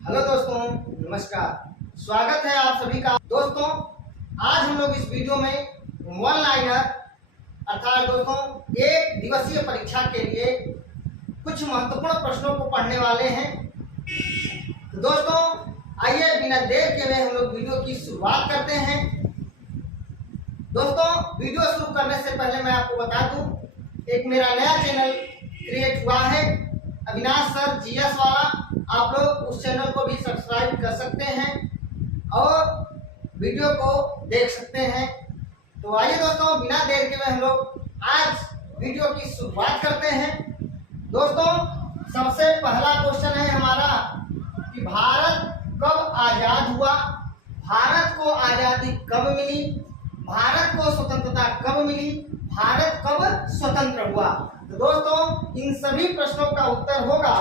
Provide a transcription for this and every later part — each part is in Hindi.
हेलो दोस्तों, नमस्कार। स्वागत है आप सभी का। दोस्तों, आज हम लोग इस वीडियो में वन लाइनर अर्थात दोस्तों एक दिवसीय परीक्षा के लिए कुछ महत्वपूर्ण प्रश्नों को पढ़ने वाले हैं। तो दोस्तों आइए बिना देर के हुए हम लोग वीडियो की शुरुआत करते हैं। दोस्तों वीडियो शुरू करने से पहले मैं आपको बता दूं, एक मेरा नया चैनल क्रिएट हुआ है, अविनाश सर जीएस वाला। आप लोग उस चैनल को भी सब्सक्राइब कर सकते हैं और वीडियो को देख सकते हैं। तो आइए दोस्तों बिना देर के हुए हम लोग आज वीडियो की शुरुआत करते हैं। दोस्तों सबसे पहला क्वेश्चन है हमारा कि भारत कब आजाद हुआ, भारत को आजादी कब मिली, भारत को स्वतंत्रता कब मिली, भारत कब स्वतंत्र हुआ। तो दोस्तों इन सभी प्रश्नों का उत्तर होगा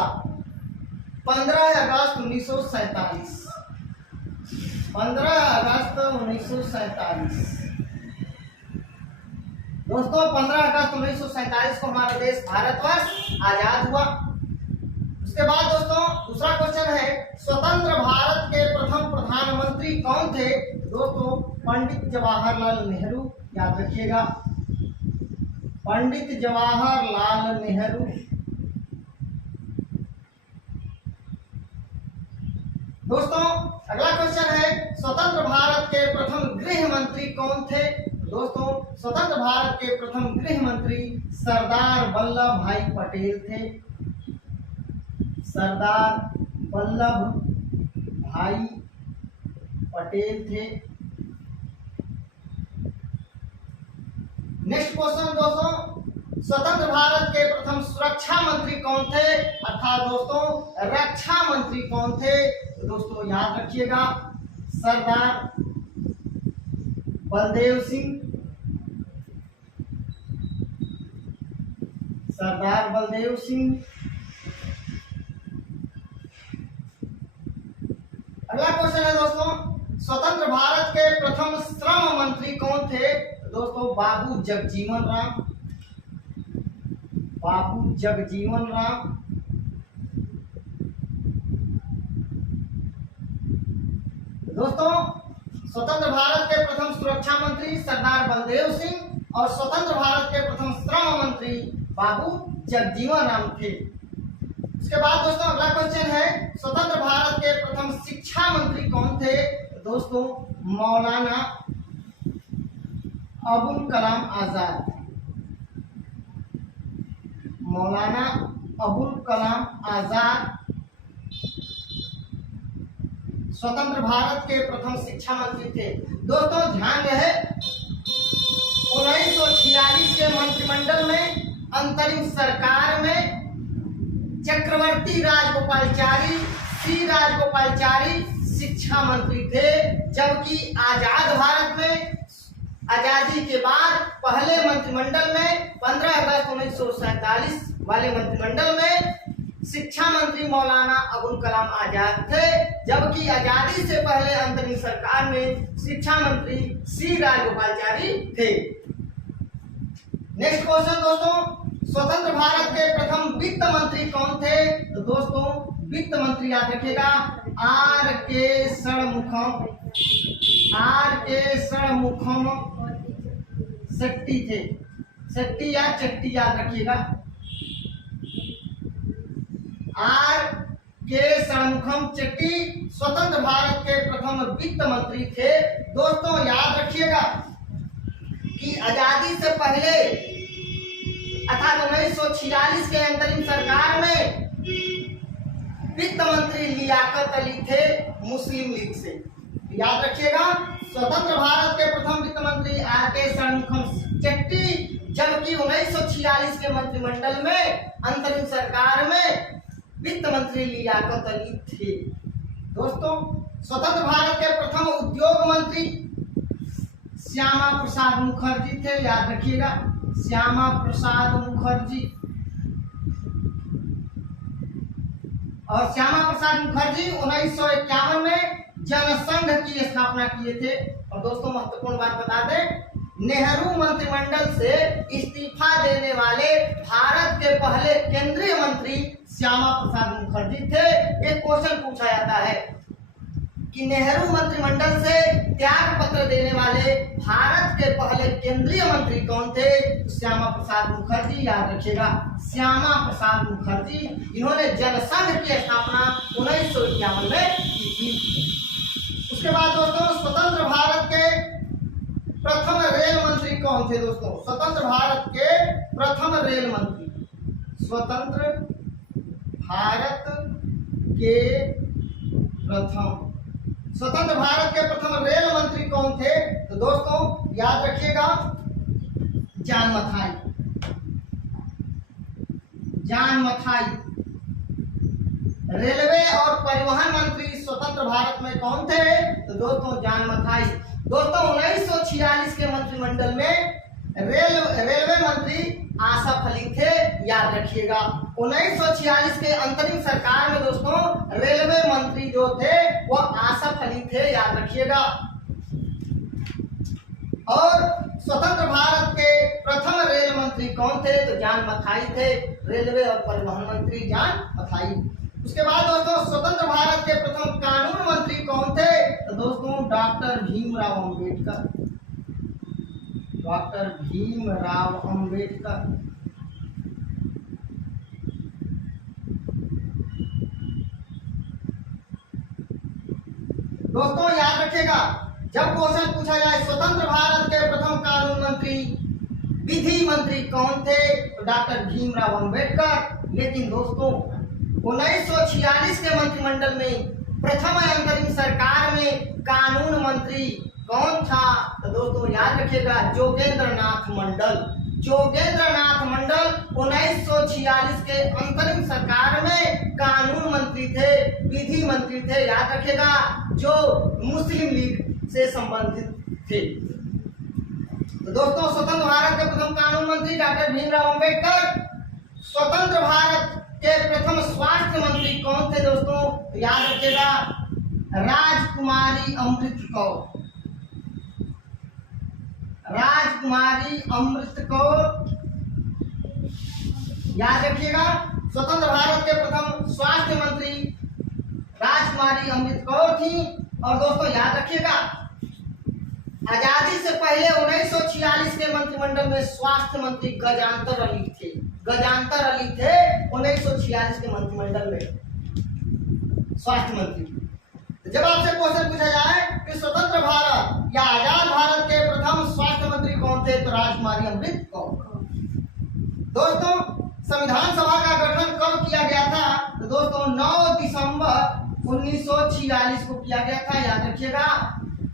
15 अगस्त 1947। 15 अगस्त 1947। दोस्तों 15 अगस्त 1947 को हमारा देश भारतवर्ष आजाद हुआ। उसके बाद दोस्तों दूसरा क्वेश्चन है, स्वतंत्र भारत के प्रथम प्रधानमंत्री कौन थे। दोस्तों पंडित जवाहरलाल नेहरू, याद रखिएगा, पंडित जवाहरलाल नेहरू। दोस्तों अगला क्वेश्चन है, स्वतंत्र भारत के प्रथम गृह मंत्री कौन थे। दोस्तों स्वतंत्र भारत के प्रथम गृह मंत्री सरदार वल्लभ भाई पटेल थे। सरदार वल्लभ भाई पटेल थे। नेक्स्ट क्वेश्चन दोस्तों, स्वतंत्र भारत के प्रथम सुरक्षा मंत्री कौन थे, अर्थात दोस्तों रक्षा मंत्री कौन थे। तो दोस्तों याद रखिएगा, सरदार बलदेव सिंह, सरदार बलदेव सिंह। अगला क्वेश्चन है दोस्तों, स्वतंत्र भारत के प्रथम श्रम मंत्री कौन थे। दोस्तों बाबू जगजीवन राम, बाबू जगजीवन राम। दोस्तों स्वतंत्र भारत के प्रथम सुरक्षा मंत्री सरदार बलदेव सिंह और स्वतंत्र भारत के प्रथम श्रम मंत्री बाबू जगजीवन राम थे। उसके बाद दोस्तों अगला क्वेश्चन है, स्वतंत्र भारत के प्रथम शिक्षा मंत्री कौन थे। दोस्तों मौलाना अबुल कलाम आजाद, मौलाना अबुल कलाम आजाद स्वतंत्र भारत के प्रथम शिक्षा मंत्री थे। दोस्तों ध्यान रहे 1946 के मंत्रिमंडल में अंतरिम सरकार में चक्रवर्ती राजगोपालचारी, सी राजगोपालचारी शिक्षा मंत्री थे, जबकि आजाद भारत में आजादी के बाद पहले मंत्रिमंडल में 15 अगस्त 1947 वाले मंत्रिमंडल में शिक्षा मंत्री मौलाना अबुल कलाम आजाद थे, जबकि आजादी से पहले अंतरिम सरकार में शिक्षा मंत्री सी राजगोपालचारी थे। नेक्स्ट क्वेश्चन दोस्तों, स्वतंत्र भारत के प्रथम वित्त मंत्री कौन थे। तो दोस्तों वित्त मंत्री याद रखिएगा, आर के षणमुखम, आर के षणमुखम शेट्टी थे। शेट्टी या चट्टी याद रखिएगा, आर के षणमुखम चट्टी स्वतंत्र भारत के प्रथम वित्त मंत्री थे। दोस्तों याद रखिएगा कि आजादी से पहले अर्थात 1946 के अंतरिम सरकार में वित्त मंत्री लियाकत अली थे मुस्लिम लीग से। याद रखिएगा, स्वतंत्र भारत के प्रथम वित्त मंत्री आर के षणमुखम चट्टी, जबकि 1946 के मंत्रिमंडल में अंतरिम सरकार में वित्त मंत्री लियाकत अली थे। दोस्तों स्वतंत्र भारत के प्रथम उद्योग मंत्री श्यामा प्रसाद मुखर्जी थे। याद रखिएगा, श्यामा प्रसाद मुखर्जी। और श्यामा प्रसाद मुखर्जी 1951 में जनसंघ की स्थापना किए थे। और दोस्तों महत्वपूर्ण बात बता दें, नेहरू मंत्रिमंडल से इस्तीफा देने वाले भारत के पहले केंद्रीय मंत्री श्यामा प्रसाद मुखर्जी थे। एक क्वेश्चन पूछा जाता है कि नेहरू मंत्रिमंडल से त्याग पत्र देने वाले भारत के पहले केंद्रीय मंत्री कौन थे? श्यामा प्रसाद मुखर्जी, याद रखिएगा, श्यामा प्रसाद मुखर्जी। इन्होंने जनसंघ की स्थापना 1951 में की थी। उसके बाद दोस्तों स्वतंत्र भारत के प्रथम रेल मंत्री कौन थे? दोस्तों स्वतंत्र भारत के प्रथम रेल मंत्री, स्वतंत्र भारत के प्रथम रेल मंत्री कौन थे? तो दोस्तों याद रखिएगा, जॉन मथाई। रेलवे और परिवहन मंत्री स्वतंत्र भारत में कौन थे? तो दोस्तों जॉन मथाई। दोस्तों 1946 के मंत्रिमंडल में रेलवे मंत्री आसफ अली थे, याद रखिएगा। 1946 के अंतरिम सरकार में दोस्तों रेलवे मंत्री जो थे वो आसफ अली थे, याद रखिएगा। और स्वतंत्र भारत के प्रथम रेल मंत्री कौन थे? तो जॉन मथाई थे, रेलवे और परिवहन मंत्री जॉन मथाई। उसके बाद दोस्तों स्वतंत्र भारत के प्रथम कानून मंत्री कौन थे? तो दोस्तों डॉक्टर भीमराव अंबेडकर। दोस्तों याद रखिएगा, जब क्वेश्चन पूछा जाए स्वतंत्र भारत के प्रथम कानून मंत्री, विधि मंत्री कौन थे? तो डॉक्टर भीमराव अंबेडकर। लेकिन दोस्तों 1946 के मंत्रिमंडल में प्रथम अंतरिम सरकार में कानून मंत्री कौन था? तो दोस्तों याद रखिएगा, जोगेंद्र नाथ मंडल 1946 के अंतरिम सरकार में कानून मंत्री थे, विधि मंत्री थे, याद रखिएगा, जो मुस्लिम लीग से संबंधित थे। तो दोस्तों स्वतंत्र भारत के प्रथम कानून मंत्री डॉक्टर भीमराव अंबेडकर। स्वतंत्र भारत के प्रथम स्वास्थ्य मंत्री कौन थे? दोस्तों याद रखिएगा, राजकुमारी अमृत कौर, याद रखिएगा। स्वतंत्र भारत के प्रथम स्वास्थ्य मंत्री राजकुमारी अमृत कौर थी। और दोस्तों याद रखिएगा, आजादी से पहले 1946 के मंत्रिमंडल में स्वास्थ्य मंत्री गजानतर अली थे 1946 के मंत्रिमंडल में स्वास्थ्य मंत्री। जब आपसे क्वेश्चन पूछा जाए कि स्वतंत्र भारत या आजाद भारत के प्रथम स्वास्थ्य मंत्री कौन थे? तो राजकुमारी अमृत कौर। दोस्तों संविधान सभा का गठन कब किया गया था? तो दोस्तों 9 दिसंबर 1946 को किया गया था, याद रखिएगा।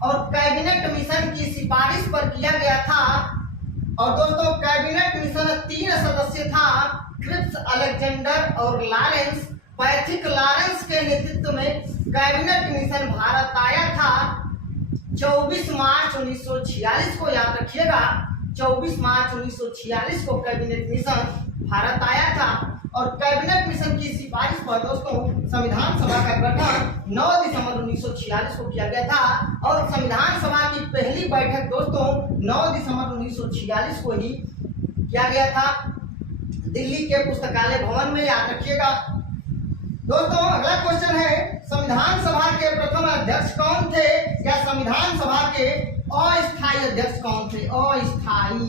और कैबिनेट मिशन की सिफारिश पर किया गया था। और दोस्तों कैबिनेट मिशन 3 सदस्य था, क्रिप्स अलेक्जेंडर और लॉरेंस पैथिक लॉरेंस के नेतृत्व में कैबिनेट मिशन भारत आया था 24 मार्च 1946 को, याद रखिएगा। 24 मार्च 1946 को कैबिनेट मिशन भारत आया था। और कैबिनेट मिशन की सिफारिश पर दोस्तों संविधान सभा का गठन 9 दिसंबर 1946 को किया गया था। और संविधान सभा की पहली बैठक दोस्तों 9 दिसंबर 1946 को ही किया गया था, दिल्ली के पुस्तकालय भवन में, याद रखिएगा। दोस्तों अगला क्वेश्चन है, संविधान सभा के प्रथम अध्यक्ष कौन थे? या संविधान सभा के अस्थायी अध्यक्ष कौन थे? अस्थायी।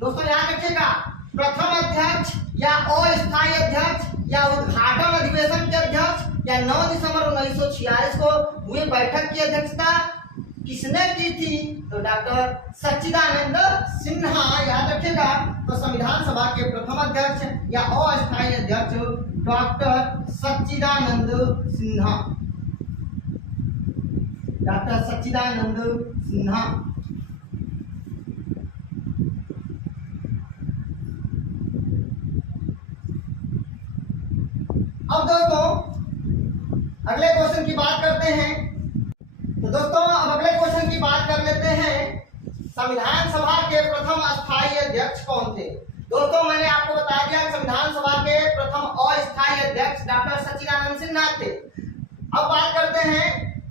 दोस्तों याद रखिएगा, प्रथम अध्यक्ष या अस्थायी अध्यक्ष या उद्घाटन अधिवेशन के अध्यक्ष या 9 दिसंबर 1946 को हुई बैठक की अध्यक्षता किसने की थी? तो डॉक्टर सच्चिदानंद सिन्हा, याद रखिएगा। तो संविधान सभा के प्रथम अध्यक्ष या अस्थायी अध्यक्ष डॉक्टर सच्चिदानंद सिन्हा। अब दोस्तों अगले क्वेश्चन की बात करते हैं। तो दोस्तों अब अगले क्वेश्चन की बात कर लेते हैं, संविधान सभा के प्रथम अस्थायी अध्यक्ष कौन थे? दोस्तों मैंने आपको बता दिया संविधान सभा के प्रथम अस्थायी अध्यक्ष डॉक्टर सच्चिदानंद सिन्हा थे। अब बात करते हैं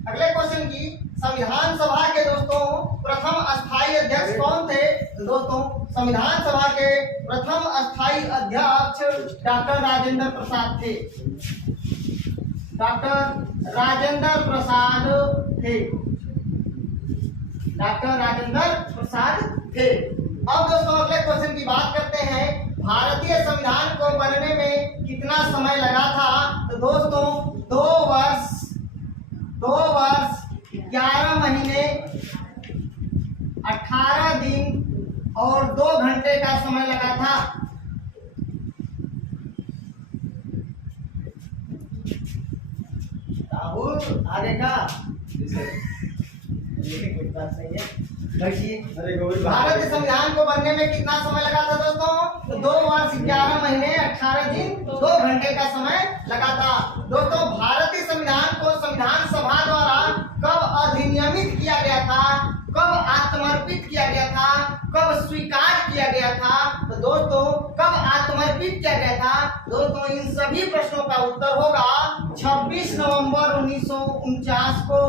अगले क्वेश्चन की, संविधान सभा के दोस्तों प्रथम अस्थायी अध्यक्ष कौन थे? तो दोस्तों संविधान सभा के प्रथम अस्थायी अध्यक्ष डॉक्टर राजेंद्र प्रसाद थे। डॉक्टर राजेंद्र प्रसाद थे। डॉक्टर राजेंद्र प्रसाद थे। अब दोस्तों अगले क्वेश्चन की बात करते हैं। भारतीय संविधान को बनने में कितना समय लगा था? तो दोस्तों 2 वर्ष 11 महीने 18 दिन और 2 घंटे का समय लगा था। राहुल आगे का बात सही है। भारतीय संविधान को बनने में कितना समय लगा था दोस्तों? तो 2 वर्ष 11 महीने 18 दिन 2 घंटे का समय लगा था। दोस्तों भारतीय संविधान को संविधान सभा द्वारा कब अधिनियमित किया गया था, कब आत्मर्पित किया गया था, कब स्वीकार किया गया था? तो दोस्तों कब आत्मर्पित किया गया था? दोस्तों इन सभी प्रश्नों का उत्तर होगा 26 नवंबर 1949 को।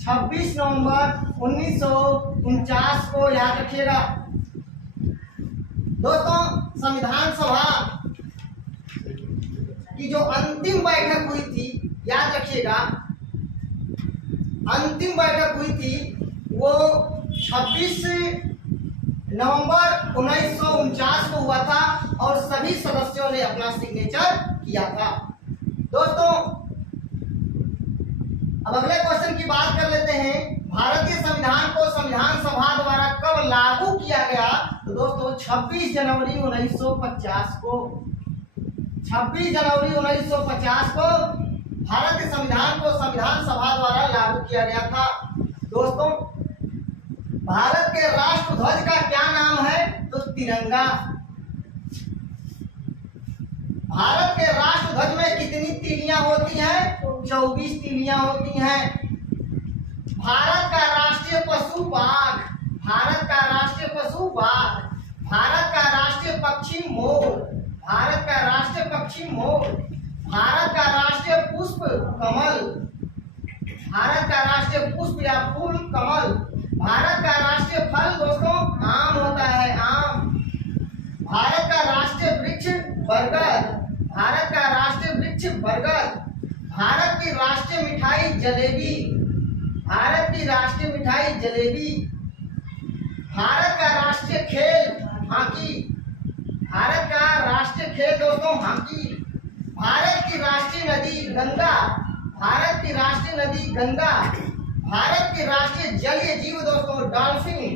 26 नवंबर 1949 को याद रखिएगा। दोस्तों संविधान सभा की जो अंतिम बैठक हुई थी, याद रखिएगा, अंतिम बैठक हुई थी वो 26 नवंबर 1949 को हुआ था और सभी सदस्यों ने अपना सिग्नेचर किया था। दोस्तों अब अगले क्वेश्चन की बात कर लेते हैं। भारतीय संविधान को संविधान सभा द्वारा कब लागू किया गया? तो दोस्तों 26 जनवरी 1950 को। 26 जनवरी 1950 को भारतीय संविधान को संविधान सभा द्वारा लागू किया गया था। दोस्तों भारत के राष्ट्रध्वज का क्या नाम है? तो तिरंगा। भारत के राष्ट्रध्वज में कितनी तीलियां होती हैं? 24 तीलियां होती हैं। भारत का राष्ट्रीय पशु बाघ। भारत का राष्ट्रीय पशु बाघ। भारत का राष्ट्रीय पक्षी मोर। भारत का राष्ट्रीय पक्षी मोर। भारत का राष्ट्रीय पुष्प कमल। भारत का राष्ट्रीय पुष्प या फूल कमल। भारत का राष्ट्रीय फल दोस्तों आम होता है, आम। भारत का राष्ट्रीय वृक्ष बरगद। भारत का राष्ट्रीय वृक्ष बरगद। भारत की राष्ट्रीय मिठाई जलेबी। भारत की राष्ट्रीय मिठाई जलेबी। भारत का राष्ट्रीय खेल हॉकी। भारत का राष्ट्रीय खेल दोस्तों हॉकी। भारत की राष्ट्रीय नदी गंगा। भारत की राष्ट्रीय नदी गंगा। भारत की राष्ट्रीय जलीय जीव दोस्तों डॉल्फिन।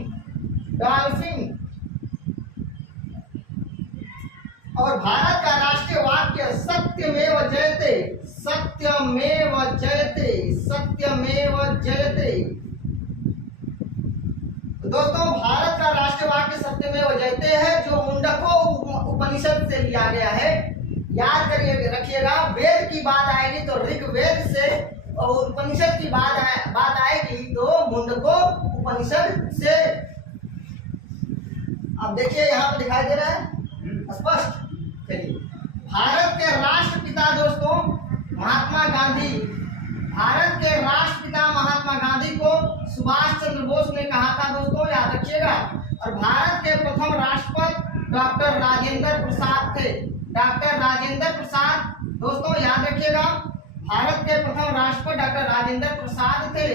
डॉल्फिन। और भारत का राष्ट्रीय वाक्य सत्यमेव जयते। सत्यमेव जयते। सत्यमेव जयते। दोस्तों भारत का राष्ट्रीय वाक्य सत्यमेव जयते है, जो मुंडको उपनिषद से लिया गया है। याद करिए रखिएगा, वेद की बात आएगी तो ऋग्वेद से और उपनिषद की बात आएगी तो मुंडको उपनिषद से। अब देखिए यहाँ पे दिखाई दे रहा है स्पष्ट। चलिए भारत के राष्ट्रपिता दोस्तों महात्मा गांधी। भारत के राष्ट्रपिता महात्मा गांधी को सुभाष चंद्र बोस ने कहा था दोस्तों, याद रखिएगा। और भारत के प्रथम राष्ट्रपति डॉक्टर राजेंद्र प्रसाद थे। डॉक्टर राजेंद्र प्रसाद दोस्तों याद रखिएगा, भारत के प्रथम राष्ट्रपति डॉक्टर राजेंद्र प्रसाद थे।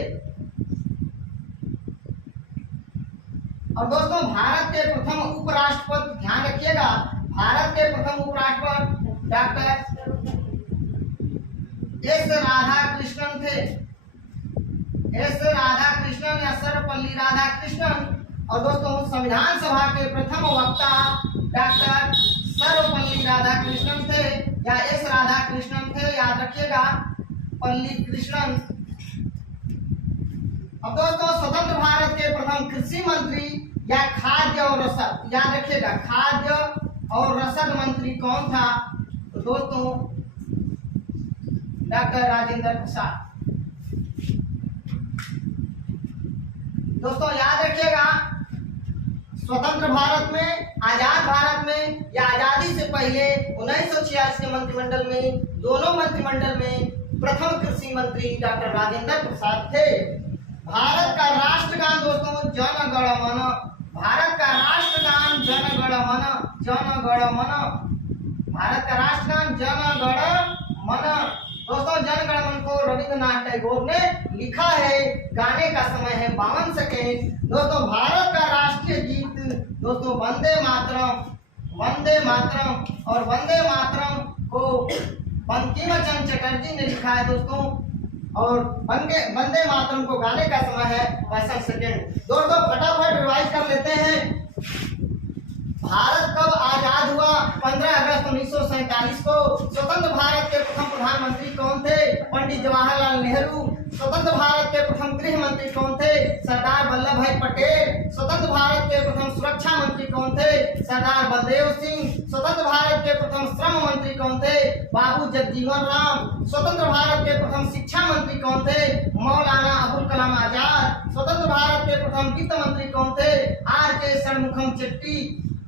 और दोस्तों भारत के प्रथम उपराष्ट्रपति, ध्यान रखिएगा, भारत के प्रथम उपराष्ट्रपति डॉक्टर एस राधाकृष्णन थे। एस राधाकृष्णन या सर्वपल्ली राधाकृष्णन। और दोस्तों संविधान सभा के प्रथम वक्ता डॉक्टर सर्वपल्ली राधाकृष्णन थे या एस राधाकृष्णन थे, याद रखिएगा, पल्ली कृष्णन। अब दोस्तों स्वतंत्र भारत के प्रथम कृषि मंत्री या खाद्य और रसद, याद रखिएगा, खाद्य और रसद मंत्री कौन था? तो दोस्तों डॉक्टर राजेंद्र प्रसाद। दोस्तों याद रखिएगा, स्वतंत्र भारत में, आजाद भारत में या आजादी से पहले 1946 के मंत्रिमंडल में, दोनों मंत्रिमंडल में प्रथम कृषि कृषि मंत्री डॉक्टर राजेंद्र प्रसाद थे। भारत का राष्ट्रगान दोस्तों जन गण मन, भारत का राष्ट्रगान जन गण मन, जन गण मन, भारत का राष्ट्रगान जन गण मन। दोस्तों जन गण मन को रविंद्रनाथ टैगोर ने लिखा है। गाने का समय है 52 सेकेंड। दोस्तों भारत का राष्ट्रीय गीत दोस्तों वंदे मातरम, वंदे मातरम, और वंदे मातरम को बंकिम चंद्र चटर्जी ने लिखा है दोस्तों। और वंदे मातरम को गाने का समय है 62 सेकेंड। दोस्तों फटाफट रिवाइज कर लेते हैं। भारत कब आजाद हुआ? 15 अगस्त 1947 को। स्वतंत्र भारत के प्रथम प्रधानमंत्री कौन थे? पंडित जवाहरलाल नेहरू। स्वतंत्र भारत के प्रथम गृह मंत्री कौन थे? सरदार वल्लभ भाई पटेल। स्वतंत्र भारत के प्रथम सुरक्षा मंत्री कौन थे? सरदार बलदेव सिंह। स्वतंत्र भारत के प्रथम श्रम मंत्री कौन थे? बाबू जगजीवन राम। स्वतंत्र भारत के प्रथम शिक्षा मंत्री कौन थे? मौलाना अबुल कलाम आजाद। स्वतंत्र भारत के प्रथम वित्त मंत्री कौन थे? R.K. षणमुखम चेट्टी।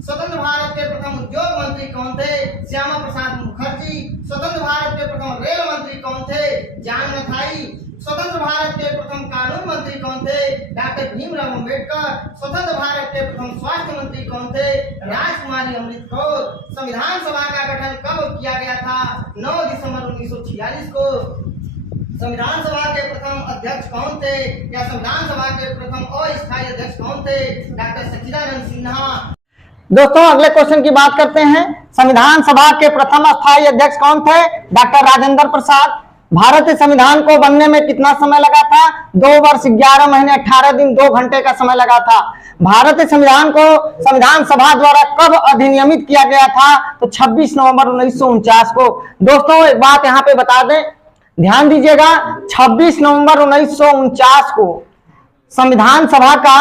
स्वतंत्र भारत के प्रथम उद्योग मंत्री कौन थे? श्यामा प्रसाद मुखर्जी। स्वतंत्र भारत के प्रथम रेल मंत्री कौन थे? जॉन मथाई। स्वतंत्र भारत के प्रथम कानून मंत्री कौन थे? डॉक्टर भीमराव अम्बेडकर। स्वतंत्र भारत के प्रथम स्वास्थ्य मंत्री कौन थे? राजकुमारी अमृत कौर। संविधान सभा का गठन कब किया गया था? 9 दिसंबर 1946 को। संविधान सभा के प्रथम अध्यक्ष कौन थे? या संविधान सभा के प्रथम अस्थायी अध्यक्ष कौन थे? डॉक्टर सच्चिदानंद सिन्हा। दोस्तों अगले क्वेश्चन की बात करते हैं। संविधान सभा के प्रथम अस्थायी अध्यक्ष कौन थे? डॉक्टर राजेंद्र प्रसाद। भारतीय संविधान को बनने में कितना समय लगा था? 2 वर्ष 11 महीने 18 दिन 2 घंटे का समय लगा था। भारतीय संविधान को संविधान सभा द्वारा कब अधिनियमित किया गया था? तो 26 नवंबर 1949 को। दोस्तों एक बात यहाँ पे बता दें, ध्यान दीजिएगा, 26 नवंबर 1949 को संविधान सभा का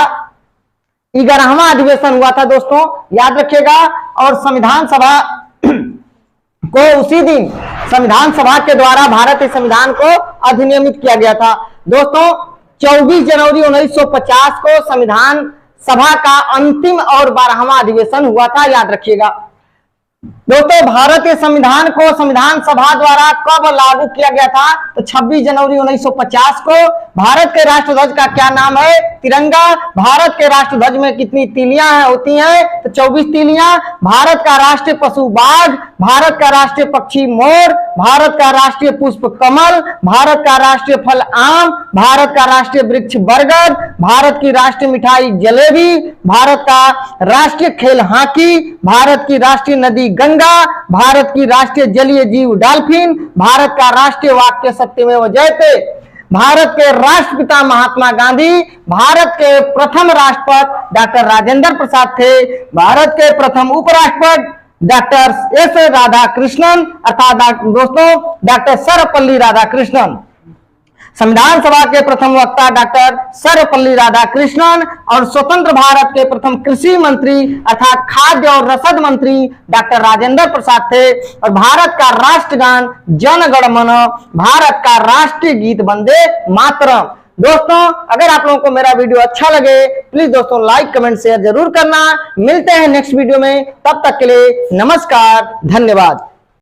11वां अधिवेशन हुआ था दोस्तों, याद रखिएगा। और संविधान सभा को उसी दिन संविधान सभा के द्वारा भारतीय संविधान को अधिनियमित किया गया था। दोस्तों 24 जनवरी 1950 को संविधान सभा का अंतिम और 12वां अधिवेशन हुआ था, याद रखिएगा। दोस्तों भारतीय संविधान को संविधान सभा द्वारा कब लागू किया गया था? तो 26 जनवरी 1950 को। भारत के राष्ट्रध्वज का क्या नाम है? तिरंगा। भारत के राष्ट्रध्वज में कितनी तीलियां होती हैं? तो 24 तीलियां। भारत का राष्ट्रीय पशु बाघ। भारत का राष्ट्रीय पक्षी मोर। भारत का राष्ट्रीय पुष्प कमल। भारत का राष्ट्रीय फल आम। भारत का राष्ट्रीय वृक्ष बरगद। भारत की राष्ट्रीय मिठाई जलेबी। भारत का राष्ट्रीय खेल हॉकी। भारत की राष्ट्रीय नदी गंगा। भारत की राष्ट्रीय जलीय जीव डॉल्फिन। भारत का राष्ट्रीय वाक्य सत्यमेव जयते। भारत के राष्ट्रपिता महात्मा गांधी। भारत के प्रथम राष्ट्रपति डॉक्टर राजेंद्र प्रसाद थे। भारत के प्रथम उपराष्ट्रपति डॉक्टर एस राधाकृष्णन अर्थात दोस्तों डॉक्टर सर्वपल्ली राधाकृष्णन। संविधान सभा के प्रथम वक्ता डॉक्टर सर्वपल्ली राधाकृष्णन। और स्वतंत्र भारत के प्रथम कृषि मंत्री अर्थात खाद्य और रसद मंत्री डॉक्टर राजेंद्र प्रसाद थे। और भारत का राष्ट्रगान जन गण मन, भारत का राष्ट्रीय गीत वंदे मातरम। दोस्तों अगर आप लोगों को मेरा वीडियो अच्छा लगे प्लीज दोस्तों लाइक कमेंट शेयर जरूर करना। मिलते हैं नेक्स्ट वीडियो में, तब तक के लिए नमस्कार, धन्यवाद।